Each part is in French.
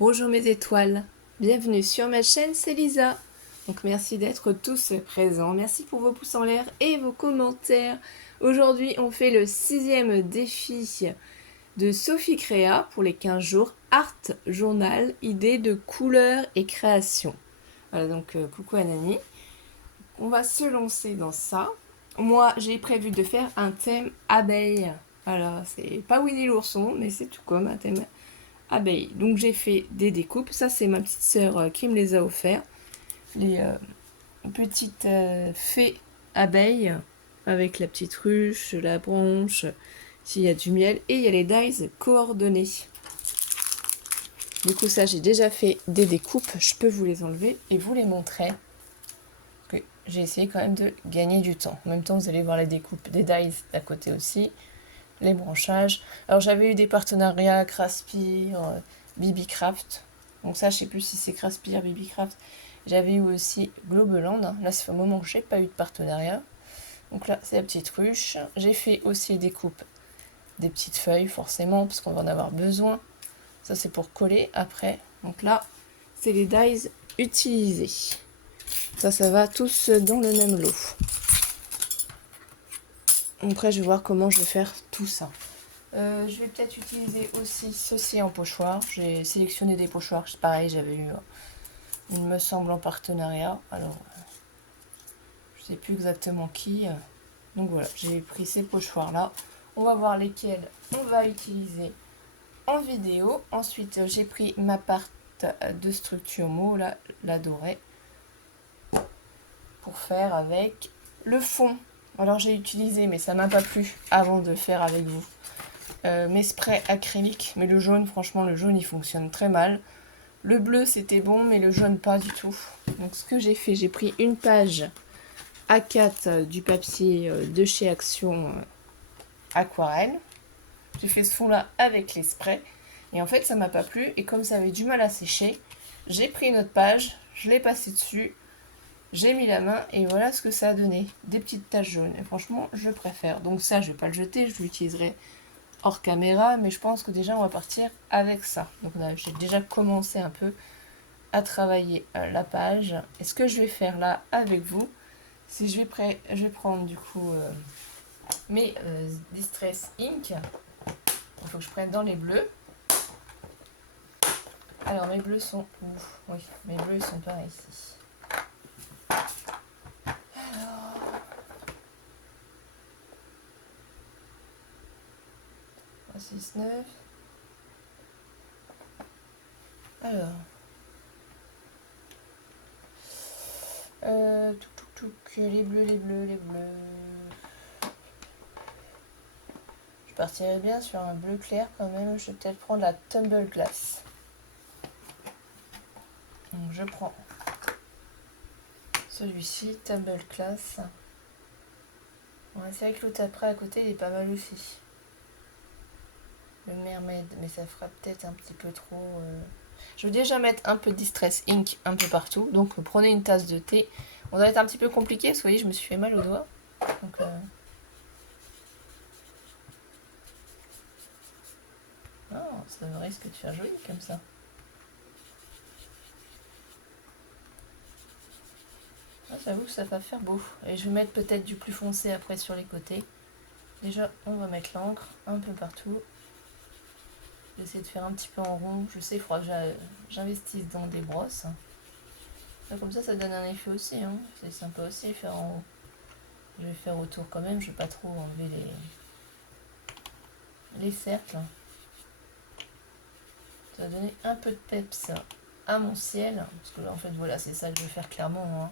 Bonjour mes étoiles, bienvenue sur ma chaîne, c'est Lisa. Donc merci d'être tous présents, merci pour vos pouces en l'air et vos commentaires. Aujourd'hui on fait le 6e défi de Sophie Créa pour les 15 jours Art Journal, idées de couleurs et création. Voilà donc coucou Anani. On va se lancer dans ça. Moi j'ai prévu de faire un thème abeille. Voilà, c'est pas Winnie l'ourson mais c'est tout comme un thème abeilles. Donc j'ai fait des découpes. Ça c'est ma petite sœur qui me les a offerts. Les petites fées abeilles avec la petite ruche, la branche, s'il y a du miel. Et il y a les dies coordonnés. Du coup ça j'ai déjà fait des découpes. Je peux vous les enlever et vous les montrer. J'ai essayé quand même de gagner du temps. En même temps vous allez voir les découpes des dies d'à côté aussi. Les branchages. Alors j'avais eu des partenariats Craspire, BB-Craft. Donc ça, je sais plus si c'est Craspire, BB-Craft. J'avais eu aussi Globeland. Là, ça fait un moment que j'ai pas eu de partenariat. Donc là, c'est la petite ruche. J'ai fait aussi des coupes, des petites feuilles, forcément, parce qu'on va en avoir besoin. Ça, c'est pour coller après. Donc là, c'est les dies utilisés. Ça va tous dans le même lot. Après, je vais voir comment je vais faire tout ça. Je vais peut-être utiliser aussi ceci en pochoir. J'ai sélectionné des pochoirs. Pareil, j'avais eu, il me semble, en partenariat. Alors, je sais plus exactement qui. Donc voilà, j'ai pris ces pochoirs-là. On va voir lesquels on va utiliser en vidéo. Ensuite, j'ai pris ma part de structure mot, là, la dorée, pour faire avec le fond. Alors, j'ai utilisé, mais ça m'a pas plu avant de faire avec vous. Mes sprays acryliques, mais le jaune, franchement, le jaune il fonctionne très mal. Le bleu c'était bon, mais le jaune pas du tout. Donc ce que j'ai fait, j'ai pris une page A4 du papier de chez Action Aquarelle. J'ai fait ce fond là avec les sprays. Et en fait ça m'a pas plu, et comme ça avait du mal à sécher, j'ai pris une autre page, je l'ai passé dessus, j'ai mis la main, et voilà ce que ça a donné. Des petites taches jaunes, et franchement je préfère. Donc ça je vais pas le jeter, je l'utiliserai hors caméra, mais je pense que déjà on va partir avec ça. Donc j'ai déjà commencé un peu à travailler la page. Et ce que je vais faire là avec vous, c'est je vais prendre du coup mes Distress Ink. Il faut que je prenne dans les bleus. Alors mes bleus sont où? Oui, mes bleus sont par ici. Alors 6, 9. Alors les bleus, les bleus, les bleus. Je partirai bien sur un bleu clair quand même. Je vais peut-être prendre la Tumble Glass. Donc je prends celui-ci, Tumble Glass. Ouais, c'est vrai que l'autre après à côté il est pas mal aussi. Le Mermaid, mais ça fera peut-être un petit peu trop. Je veux déjà mettre un peu de Distress Ink un peu partout. Donc prenez une tasse de thé. On va être un petit peu compliqué, parce que vous voyez, je me suis fait mal au doigt. Donc, oh, ça risque de faire joli comme ça. Ah, j'avoue que ça va faire beau. Et je vais mettre peut-être du plus foncé après sur les côtés. Déjà, on va mettre l'encre un peu partout. Je vais essayer de faire un petit peu en rond. Je sais, il faudra que j'investisse dans des brosses. Là, comme ça donne un effet aussi. Hein. C'est sympa aussi faire en haut. Je vais faire autour quand même. Je ne vais pas trop enlever les cercles. Ça va donner un peu de peps à mon ciel. Parce que là, en fait, voilà, c'est ça que je vais faire clairement. Hein.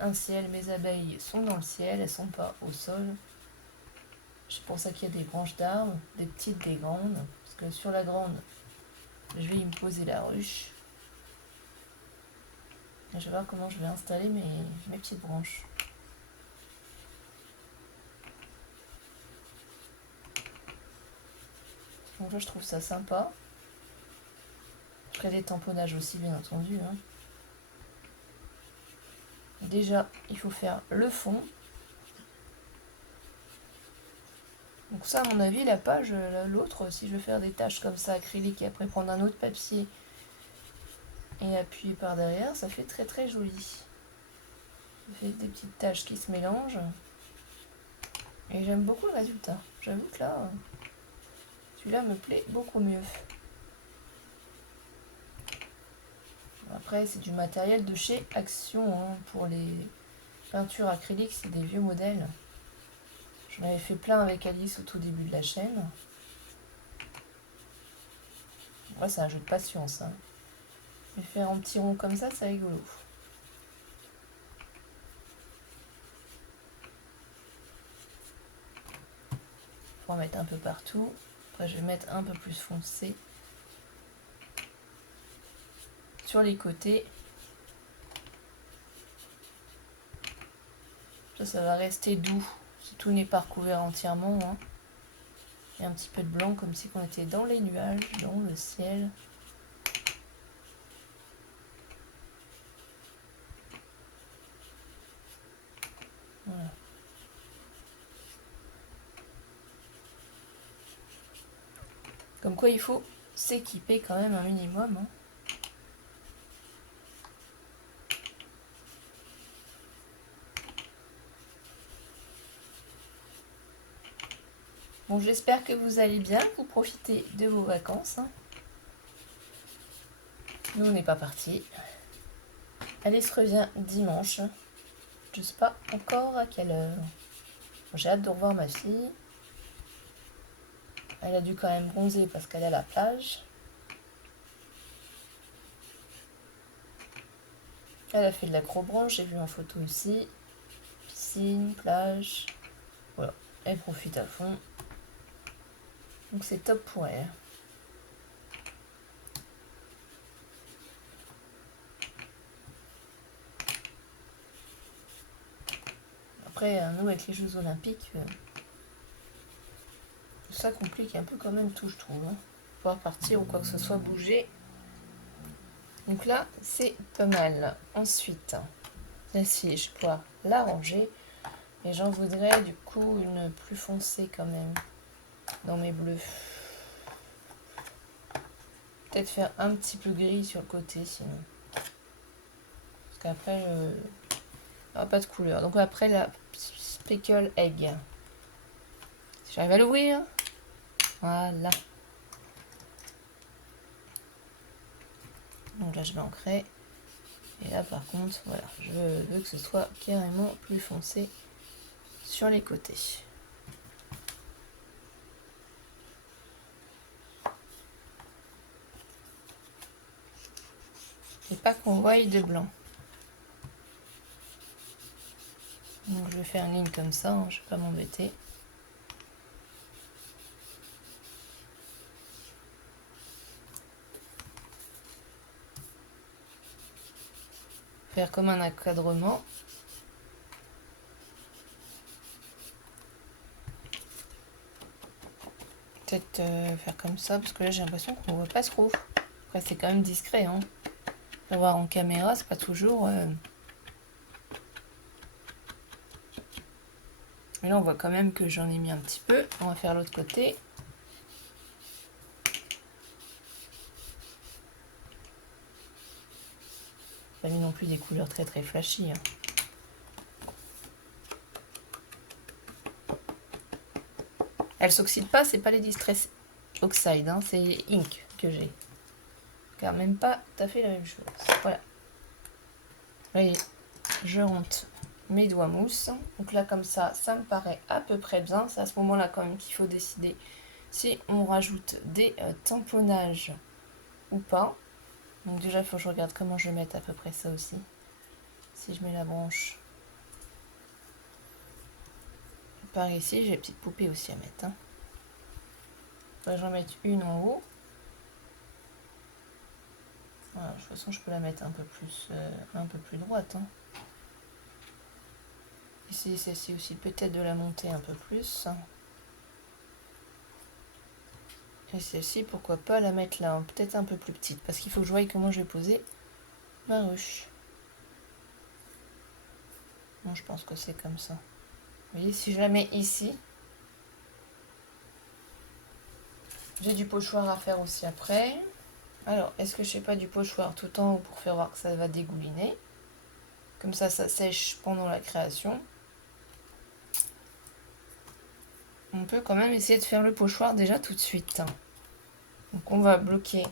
Un ciel, mes abeilles sont dans le ciel, elles sont pas au sol. C'est pour ça qu'il y a des branches d'arbres, des petites, des grandes. Parce que sur la grande, je vais y poser la ruche. Et je vais voir comment je vais installer mes petites branches. Donc là, je trouve ça sympa. Je ferai des tamponnages aussi, bien entendu. Hein. Déjà, il faut faire le fond. Donc ça, à mon avis, la page, l'autre, si je veux faire des tâches comme ça, acrylique, et après prendre un autre papier et appuyer par derrière, ça fait très très joli. Ça fait des petites taches qui se mélangent. Et j'aime beaucoup le résultat. J'avoue que là, celui-là me plaît beaucoup mieux. Après, c'est du matériel de chez Action. Hein. Pour les peintures acryliques, c'est des vieux modèles. J'en avais fait plein avec Alice au tout début de la chaîne. Ouais, c'est un jeu de patience. Hein. Mais faire en petits ronds comme ça, c'est rigolo. Faut en mettre un peu partout. Après, je vais mettre un peu plus foncé sur les côtés. Ça va rester doux si tout n'est pas recouvert entièrement. Hein. Il y a un petit peu de blanc comme si on était dans les nuages, dans le ciel. Voilà. Comme quoi il faut s'équiper quand même un minimum. Hein. Bon, j'espère que vous allez bien, que vous profitez de vos vacances. Hein. Nous, on n'est pas partis. Alice revient dimanche. Je sais pas encore à quelle heure. J'ai hâte de revoir ma fille. Elle a dû quand même bronzer parce qu'elle est à la plage. Elle a fait de l'acrobranche, j'ai vu en photo ici. Piscine, plage. Voilà, elle profite à fond. Donc c'est top pour elle. Après, nous avec les Jeux Olympiques, ça complique un peu quand même tout, je trouve. Hein. Pouvoir partir ou quoi que ce soit, bouger. Donc là, c'est pas mal. Ensuite, celle-ci, je dois la ranger. Et j'en voudrais du coup une plus foncée quand même dans mes bleus. Peut-être faire un petit peu gris sur le côté sinon. Parce qu'après, il n'y aura pas de couleur. Donc après, la speckle egg. Si j'arrive à l'ouvrir. Voilà. Donc là, je vais ancrer. Et là, par contre, voilà, je veux que ce soit carrément plus foncé sur les côtés. Et pas qu'on voie de blanc. Donc je vais faire une ligne comme ça, hein, je ne vais pas m'embêter. Faire comme un encadrement. Peut-être faire comme ça, parce que là j'ai l'impression qu'on ne voit pas trop. Après c'est quand même discret. Hein. L'avoir en caméra, c'est pas toujours... Mais là on voit quand même que j'en ai mis un petit peu. On va faire l'autre côté. Pas mis non plus des couleurs très très flashy. Hein. Elle s'oxyde pas, c'est pas les Distress Oxide, hein, c'est Ink que j'ai. Car même pas tout à fait la même chose. Voilà. Vous voyez, je rentre mes doigts mousse. Donc là, comme ça me paraît à peu près bien. C'est à ce moment-là quand même qu'il faut décider si on rajoute des tamponnages ou pas. Donc déjà, il faut que je regarde comment je vais mettre à peu près ça aussi. Si je mets la branche par ici, j'ai une petite poupée aussi à mettre. Hein. J'en mettre une en haut. Voilà, de toute façon, je peux la mettre un peu plus droite. Hein. Ici, celle-ci aussi, peut-être de la monter un peu plus. Et celle-ci, pourquoi pas la mettre là, hein, peut-être un peu plus petite, parce qu'il faut que je voie comment je vais poser ma ruche. Bon, je pense que c'est comme ça. Vous voyez, si je la mets ici, j'ai du pochoir à faire aussi après. Alors, est-ce que je fais pas du pochoir tout en haut pour faire voir que ça va dégouliner? Comme ça sèche pendant la création. On peut quand même essayer de faire le pochoir déjà tout de suite. Donc on va bloquer.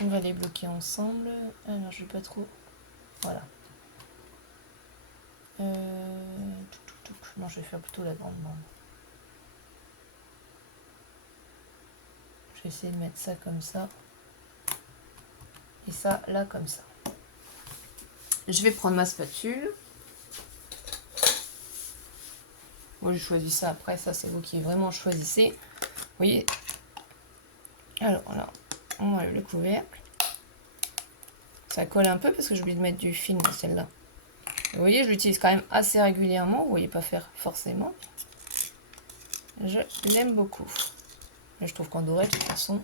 On va les bloquer ensemble. Alors je vais pas trop. Voilà. Non, je vais faire plutôt la grande bande. Je vais essayer de mettre ça comme ça. Et ça là comme ça. Je vais prendre ma spatule. Moi, je choisis ça après. Ça, c'est vous qui vraiment choisissez. Vous voyez. Alors là, on enlève le couvercle. Ça colle un peu parce que j'ai oublié de mettre du film dans celle-là. Vous voyez, je l'utilise quand même assez régulièrement. Vous voyez pas faire forcément. Je l'aime beaucoup. Et je trouve qu'en doré, de toute façon,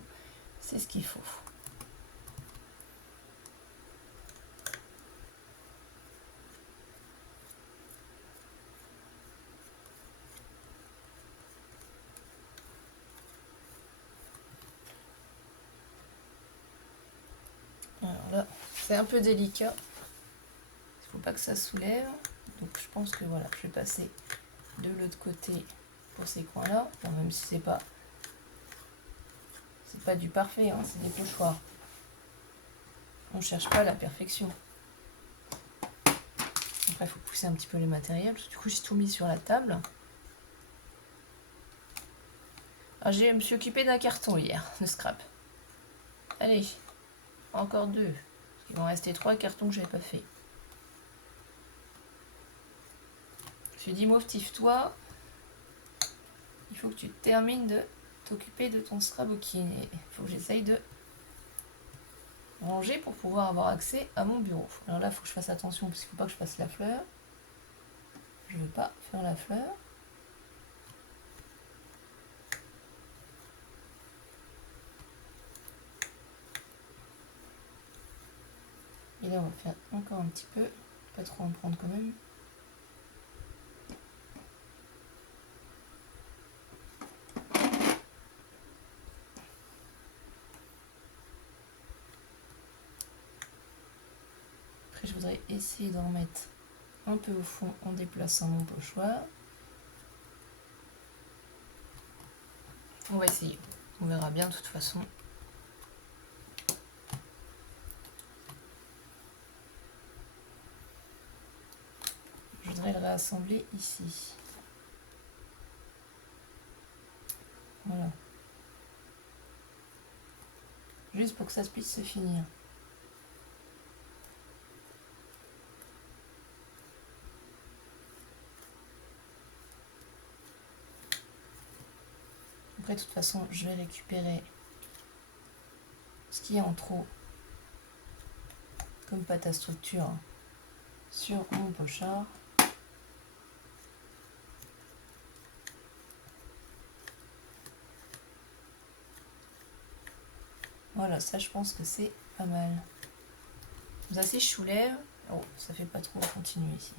c'est ce qu'il faut. Alors là, c'est un peu délicat. Il ne faut pas que ça soulève. Donc je pense que voilà, je vais passer de l'autre côté pour ces coins-là. Bon, même si c'est pas du parfait, hein, c'est des pochoirs. On cherche pas la perfection. Après, il faut pousser un petit peu les matériels. Du coup, j'ai tout mis sur la table. Ah, je me suis occupée d'un carton hier, de scrap. Allez, encore 2. Il vont rester 3 cartons que j'avais pas fait. Je lui ai dit, Mauvetif, toi, il faut que tu termines de t'occuper de ton scrapbooking. Et il faut que j'essaye de ranger pour pouvoir avoir accès à mon bureau. Alors là, il faut que je fasse attention parce qu'il ne faut pas que je fasse la fleur. Je ne veux pas faire la fleur. Et là, on va faire encore un petit peu. Pas trop en prendre quand même. Après, je voudrais essayer d'en remettre un peu au fond en déplaçant mon pochoir. On va essayer. On verra bien de toute façon. Je voudrais le réassembler ici. Voilà. Juste pour que ça puisse se finir. Après, de toute façon, je vais récupérer ce qui est en trop comme pâte à structure sur mon pochard. Voilà, ça je pense que c'est pas mal. Comme ça, si je soulève, oh, ça fait pas trop continuer ici.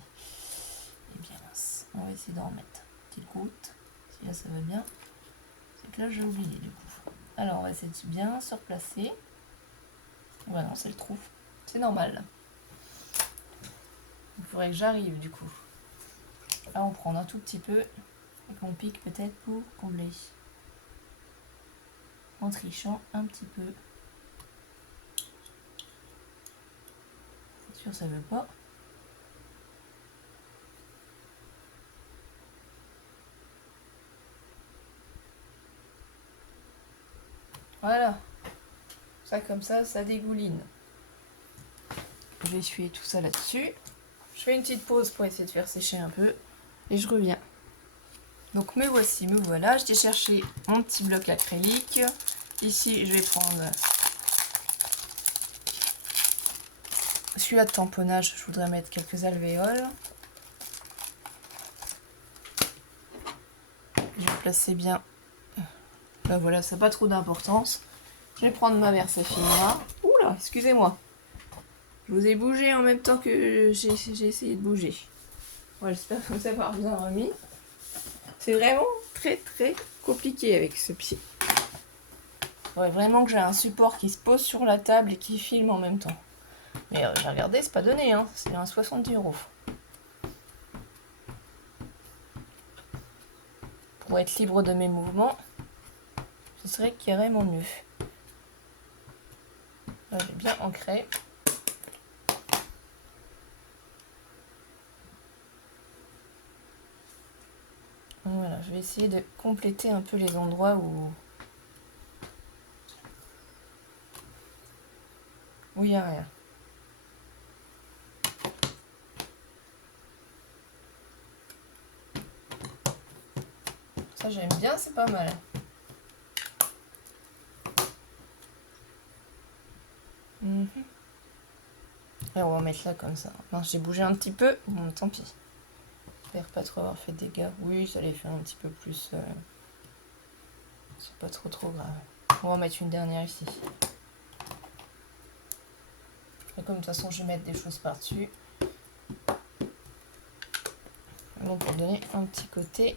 Et bien mince, on va essayer d'en remettre une petite goutte. Si là ça va bien. C'est que là j'ai oublié du coup. Alors on va essayer de bien se replacer. Voilà, non, c'est le trou. C'est normal. Il faudrait que j'arrive du coup à en prendre un tout petit peu et qu'on pique peut-être pour combler. En trichant un petit peu. C'est sûr ça veut pas. Voilà. Ça comme ça dégouline. Je vais essuyer tout ça là-dessus. Je fais une petite pause pour essayer de faire sécher un peu. Et je reviens. Donc me voici, me voilà. J'ai cherché mon petit bloc acrylique. Ici, je vais prendre celui-là de tamponnage. Je voudrais mettre quelques alvéoles. Je vais placer bien. Ben voilà, ça n'a pas trop d'importance. Je vais prendre ma Versafina. Oula, excusez-moi. Je vous ai bougé en même temps que j'ai essayé de bouger. Voilà, j'espère que vous avez bien remis. C'est vraiment très très compliqué avec ce pied. Ouais, vraiment que j'ai un support qui se pose sur la table et qui filme en même temps. Mais j'ai regardé, c'est pas donné, hein. C'est un 70 €. Pour être libre de mes mouvements, ce serait carrément mieux. Là, j'ai bien ancré. Voilà, je vais essayer de compléter un peu les endroits où il n'y a rien. Ça, j'aime bien, c'est pas mal. Et on va mettre là comme ça. Mince, j'ai bougé un petit peu. Bon, tant pis. J'espère pas trop avoir fait de dégâts. Oui, ça les fait un petit peu plus. C'est pas trop grave. On va en mettre une dernière ici. Et comme de toute façon, je vais mettre des choses par-dessus. Bon, pour donner un petit côté.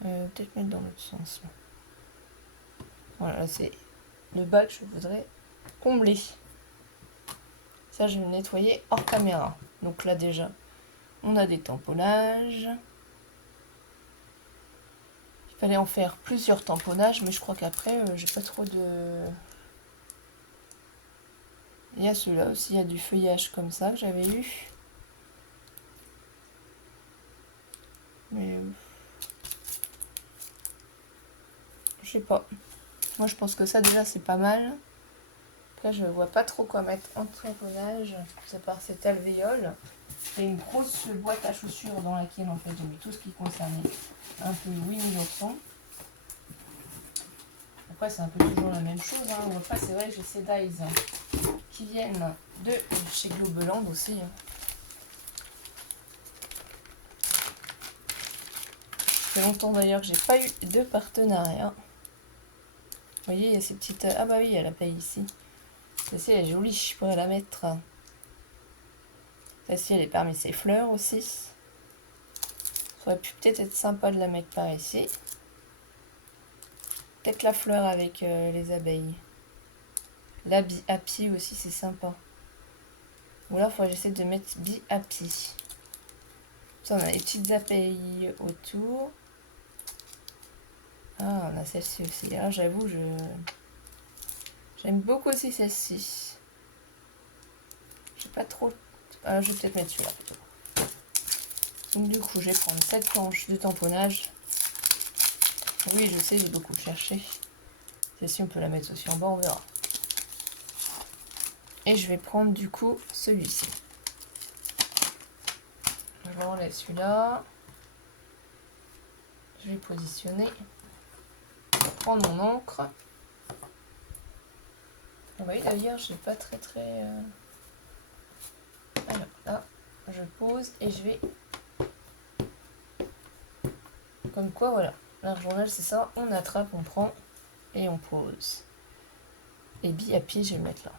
Peut-être mettre dans l'autre sens. Voilà, c'est le bas que je voudrais combler. Ça, je vais le nettoyer hors caméra. Donc là, déjà, on a des tamponnages. Il fallait en faire plusieurs tamponnages, mais je crois qu'après, j'ai pas trop de... Il y a celui-là aussi, il y a du feuillage comme ça que j'avais eu. Mais... je sais pas. Moi, je pense que ça, déjà, c'est pas mal. Là, je vois pas trop quoi mettre en tamponnage, à part cette alvéole. C'est une grosse boîte à chaussures dans laquelle, en fait, j'ai mis tout ce qui concernait un peu Winnie l'ourson. Après, c'est un peu toujours la même chose. Hein. Après, c'est vrai que j'ai ces dies qui viennent de chez Globeland aussi. Hein. Ça fait longtemps d'ailleurs que j'ai pas eu de partenariat. Vous voyez, il y a ces petites... Ah bah oui, il y a la paille ici. Celle-ci, elle est jolie, je pourrais la mettre. Celle-ci, elle est parmi ses fleurs aussi. Ça aurait pu peut-être être sympa de la mettre par ici. Peut-être la fleur avec les abeilles. La bee happy aussi, c'est sympa. Ou alors, il faudrait que j'essaie de mettre bee happy. Ça, on a les petites abeilles autour. Ah, on a celle-ci aussi. Alors, j'avoue, j'aime beaucoup aussi celle-ci. Je sais pas trop... Ah, je vais peut-être mettre celui-là plutôt. Donc, du coup, je vais prendre cette planche de tamponnage. Oui, je sais, j'ai beaucoup cherché. Celle-ci, on peut la mettre aussi en bas, on verra. Et je vais prendre du coup celui-ci. Je enlève celui-là. Je vais positionner. Je vais prendre mon encre. Ah bah oui, d'ailleurs, je n'ai pas très... Alors là, je pose et je vais... Comme quoi, voilà. L'art journal, c'est ça. On attrape, on prend et on pose. Et bee happy, je vais le mettre là.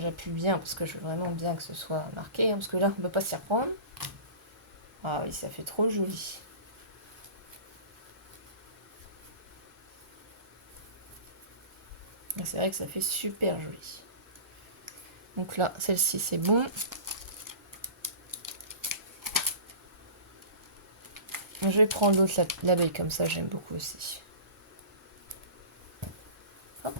J'appuie bien parce que je veux vraiment bien que ce soit marqué. Hein, parce que là, on ne peut pas s'y reprendre. Ah oui, ça fait trop joli. C'est vrai que ça fait super joli. Donc là, celle-ci, c'est bon. Je vais prendre l'autre, l'abeille, comme ça, j'aime beaucoup aussi. Hop.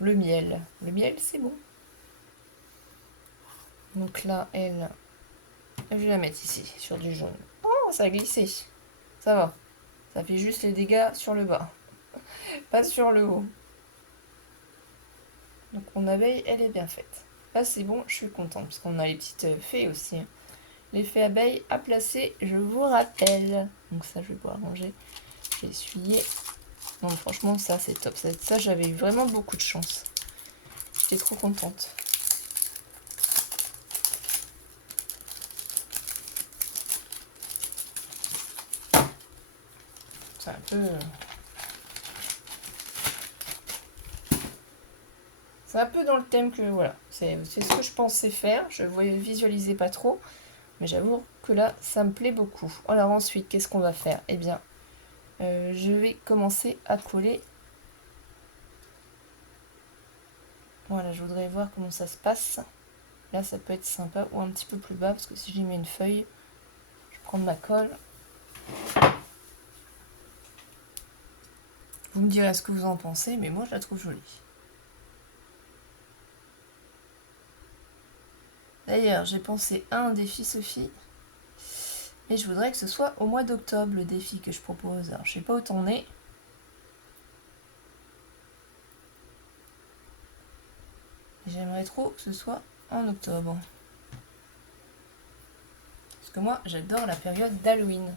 Le miel. Le miel, c'est bon. Donc là, elle, je vais la mettre ici, sur du jaune. Oh, ça a glissé. Ça va. Ça fait juste les dégâts sur le bas. Pas sur le haut. Donc mon abeille, elle est bien faite. Là, c'est bon, je suis contente. Parce qu'on a les petites fées aussi. Les fées abeilles à placer, je vous rappelle. Donc ça, je vais pouvoir ranger. Je vais essuyer. Non, franchement, ça, c'est top. Ça, j'avais eu vraiment beaucoup de chance. J'étais trop contente. C'est un peu... C'est un peu dans le thème que, voilà, c'est ce que je pensais faire. Je ne visualisais pas trop, mais j'avoue que là, ça me plaît beaucoup. Alors ensuite, qu'est-ce qu'on va faire? Eh bien, je vais commencer à coller. Voilà, je voudrais voir comment ça se passe. Là, ça peut être sympa, ou un petit peu plus bas, parce que si j'y mets une feuille, je vais prendre ma colle. Vous me direz ce que vous en pensez, mais moi, je la trouve jolie. D'ailleurs, j'ai pensé à un défi, Sophie. Et je voudrais que ce soit au mois d'octobre, le défi que je propose. Alors, je sais pas où t'en es. J'aimerais trop que ce soit en octobre. Parce que moi, j'adore la période d'Halloween.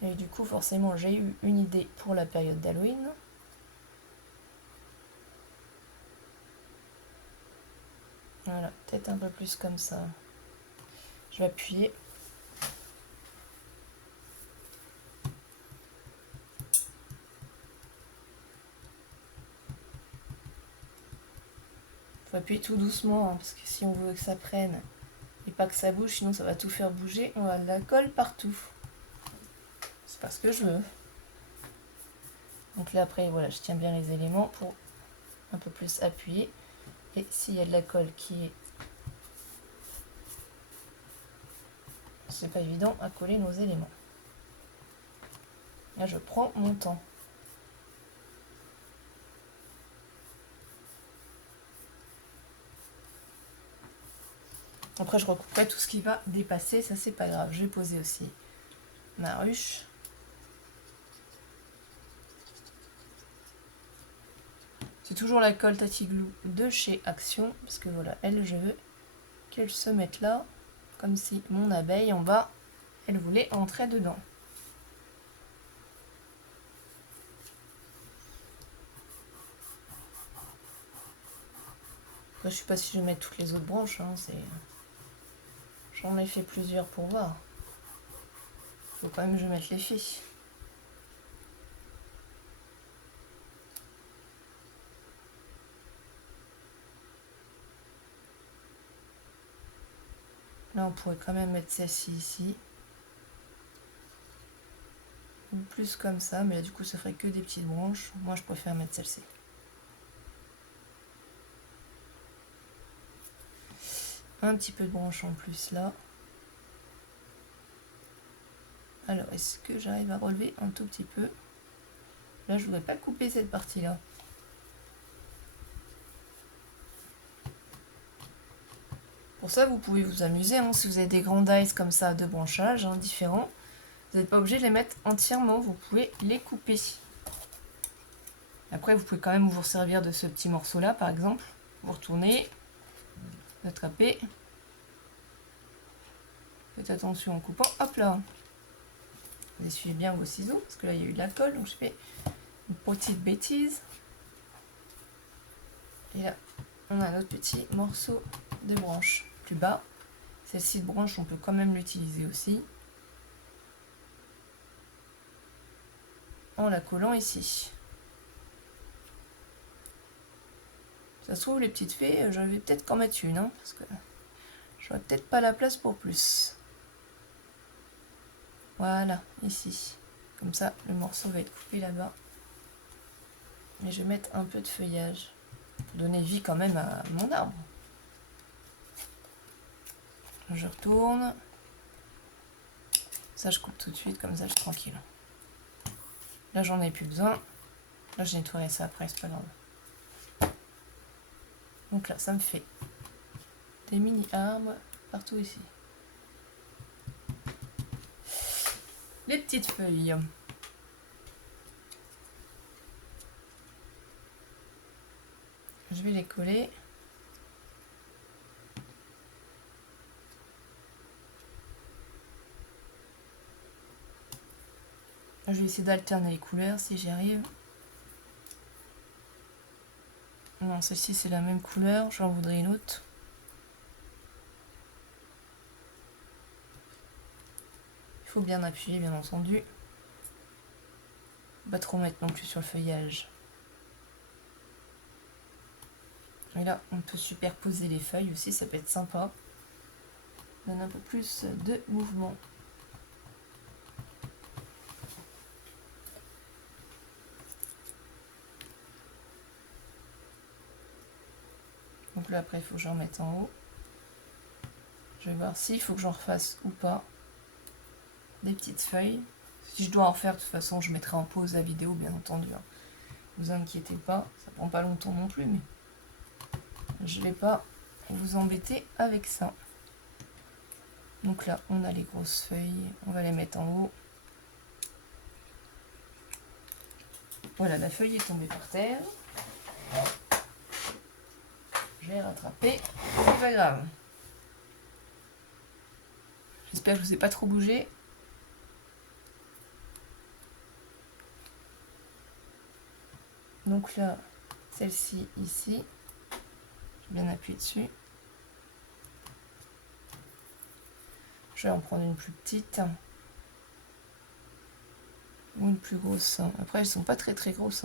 Et du coup, forcément, j'ai eu une idée pour la période d'Halloween. Voilà, peut-être un peu plus comme ça. Je vais appuyer. Faut appuyer tout doucement, hein, parce que si on veut que ça prenne et pas que ça bouge, sinon ça va tout faire bouger. On a de la colle partout. C'est pas ce que je veux. Donc là, après, voilà, je tiens bien les éléments pour un peu plus appuyer. Et s'il y a de la colle qui est... C'est pas évident à coller nos éléments. Là, je prends mon temps. Après, je recouperai tout ce qui va dépasser, ça c'est pas grave. Je vais poser aussi ma ruche. C'est toujours la colle Tatiglou de chez Action, parce que voilà, elle, je veux qu'elle se mette là, comme si mon abeille en bas, elle voulait entrer dedans. Après, je sais pas si je vais mettre toutes les autres branches, hein, j'en ai fait plusieurs pour voir. Faut quand même que je mette les filles. Là, on pourrait quand même mettre celle-ci ici. Ou plus comme ça, mais là, du coup, ça ferait que des petites branches. Moi, je préfère mettre celle-ci. Un petit peu de branche en plus là. Alors, est-ce que j'arrive à relever un tout petit peu? Là, je voudrais pas couper cette partie-là. Pour ça, vous pouvez vous amuser, hein, si vous avez des grands dies comme ça de branchage différents. Vous n'êtes pas obligé de les mettre entièrement, vous pouvez les couper. Après, vous pouvez quand même vous servir de ce petit morceau-là, par exemple. Vous retournez, vous attrapez. Faites attention en coupant. Hop là! Vous essuyez bien vos ciseaux, parce que là, il y a eu de la colle, donc je fais une petite bêtise. Et là, on a notre petit morceau de branche plus bas. Celle-ci de branche, on peut quand même l'utiliser aussi. En la collant ici. Ça se trouve, les petites fées, je vais peut-être qu'en mettre une, hein, parce que j'aurais peut-être pas la place pour plus. Voilà, ici. Comme ça, le morceau va être coupé là-bas. Et je vais mettre un peu de feuillage pour donner vie quand même à mon arbre. Je retourne. Ça, je coupe tout de suite, comme ça, je suis tranquille. Là, j'en ai plus besoin. Là, je nettoierai ça après, c'est pas grave. Donc là, ça me fait des mini-arbres partout ici. Les petites feuilles. Je vais les coller. Je vais essayer d'alterner les couleurs si j'y arrive. Non, celle-ci c'est la même couleur, j'en voudrais une autre. Il faut bien appuyer, bien entendu. Pas trop mettre non plus sur le feuillage. Et là, on peut superposer les feuilles aussi, ça peut être sympa. Ça donne un peu plus de mouvement. Donc là, après, il faut que j'en mette en haut. Je vais voir s'il faut que j'en refasse ou pas. Des petites feuilles. Si je dois en faire, de toute façon, je mettrai en pause la vidéo, bien entendu. Hein. Ne vous inquiétez pas, ça prend pas longtemps non plus, mais je vais pas vous embêter avec ça. Donc là, on a les grosses feuilles, on va les mettre en haut. Voilà, la feuille est tombée par terre. Je vais rattraper, c'est pas grave. J'espère que je ne vous ai pas trop bougé. Donc là, celle-ci ici, je vais bien appuyer dessus. Je vais en prendre une plus petite ou une plus grosse. Après, elles sont pas très grosses.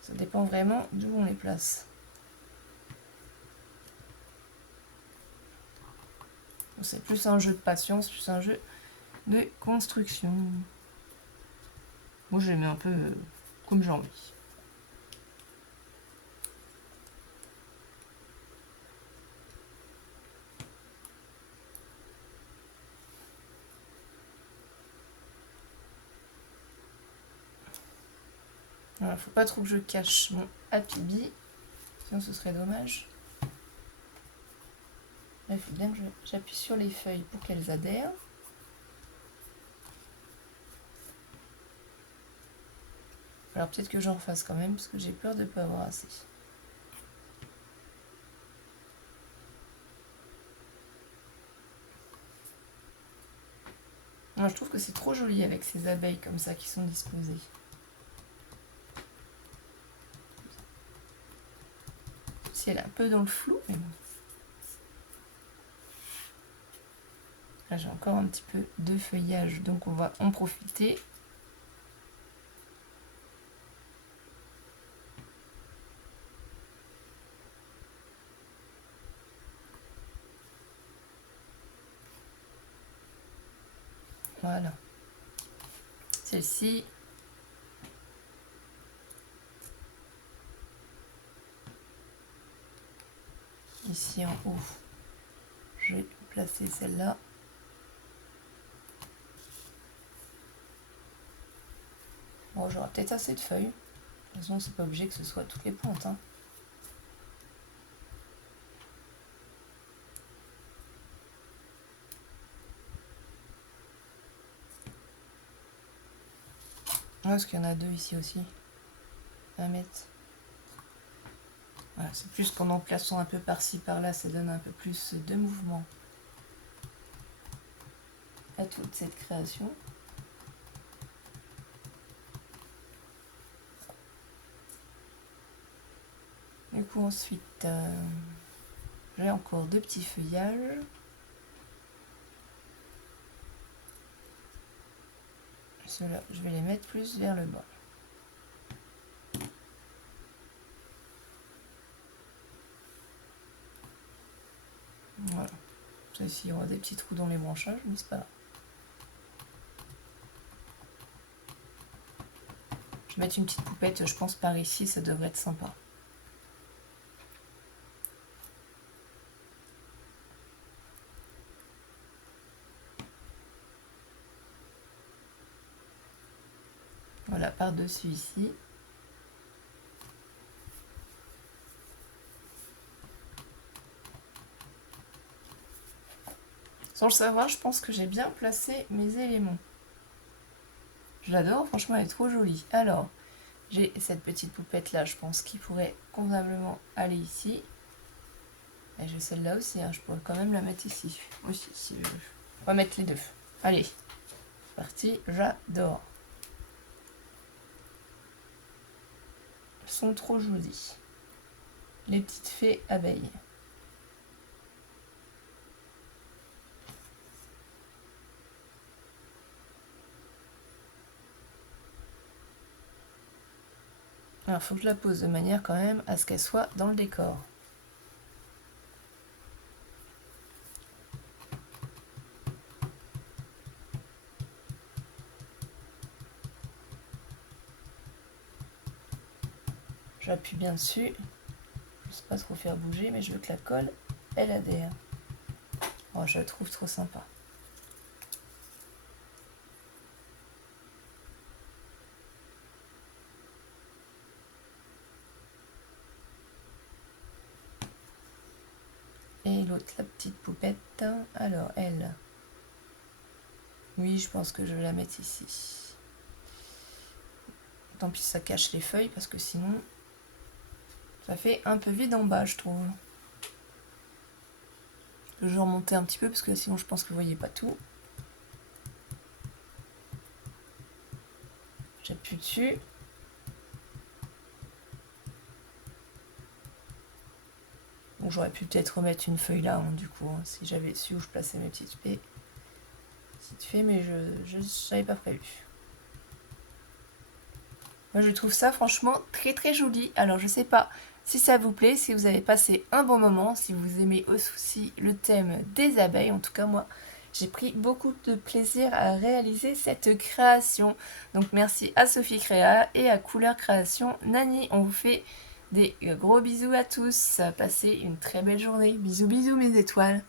Ça dépend vraiment d'où on les place. C'est plus un jeu de patience, plus un jeu de construction. Moi, je les mets un peu comme j'ai envie. Voilà, faut pas trop que je cache mon Happy Bee, sinon ce serait dommage. Là, il faut bien que j'appuie sur les feuilles pour qu'elles adhèrent. Alors peut-être que j'en refasse quand même, parce que j'ai peur de ne pas avoir assez. Moi, je trouve que c'est trop joli avec ces abeilles comme ça qui sont disposées. Si elle est un peu dans le flou, mais bon. Là, j'ai encore un petit peu de feuillage, donc on va en profiter. Voilà. Celle-ci. Ici en haut, je vais placer celle-là. Bon, j'aurai peut-être assez de feuilles. De toute façon, c'est pas obligé que ce soit toutes les pointes. Hein. Parce qu'il y en a deux ici aussi à mettre. Voilà, c'est plus qu'en plaçant un peu par-ci par-là, ça donne un peu plus de mouvement à toute cette création. Du coup ensuite, j'ai encore deux petits feuillages. Ceux-là, je vais les mettre plus vers le bas. Voilà. Celle-ci, il y aura des petits trous dans les branchages, mais c'est pas grave. Je vais mettre une petite poupette, je pense, par ici, ça devrait être sympa. Voilà, par-dessus ici. Sans le savoir, je pense que j'ai bien placé mes éléments. Je l'adore, franchement, elle est trop jolie. Alors, j'ai cette petite poupette là, je pense, qui pourrait convenablement aller ici. Et j'ai celle-là aussi, hein, je pourrais quand même la mettre ici. Aussi, si je veux. On va mettre les deux. Allez, parti, j'adore. Elles sont trop jolies. Les petites fées abeilles. Alors, il faut que je la pose de manière quand même à ce qu'elle soit dans le décor. J'appuie bien dessus. Je ne sais pas trop faire bouger, mais je veux que la colle, elle adhère. Oh, je la trouve trop sympa. Et l'autre, la petite poupette. Alors, elle. Oui, je pense que je vais la mettre ici. Tant pis, ça cache les feuilles parce que sinon, ça fait un peu vide en bas, je trouve. Je vais remonter un petit peu parce que sinon, je pense que vous voyez pas tout. J'appuie dessus. Bon, j'aurais pu peut-être remettre une feuille là, hein, du coup, hein, si j'avais su où je plaçais mes petites fées, mais je n'avais pas prévu. Moi, je trouve ça franchement très très joli. Alors, je sais pas si ça vous plaît, si vous avez passé un bon moment, si vous aimez aussi le thème des abeilles. En tout cas, moi, j'ai pris beaucoup de plaisir à réaliser cette création. Donc, merci à Sophie Créa et à Couleur Création Nani. On vous fait des gros bisous à tous. Passez une très belle journée. Bisous bisous mes étoiles.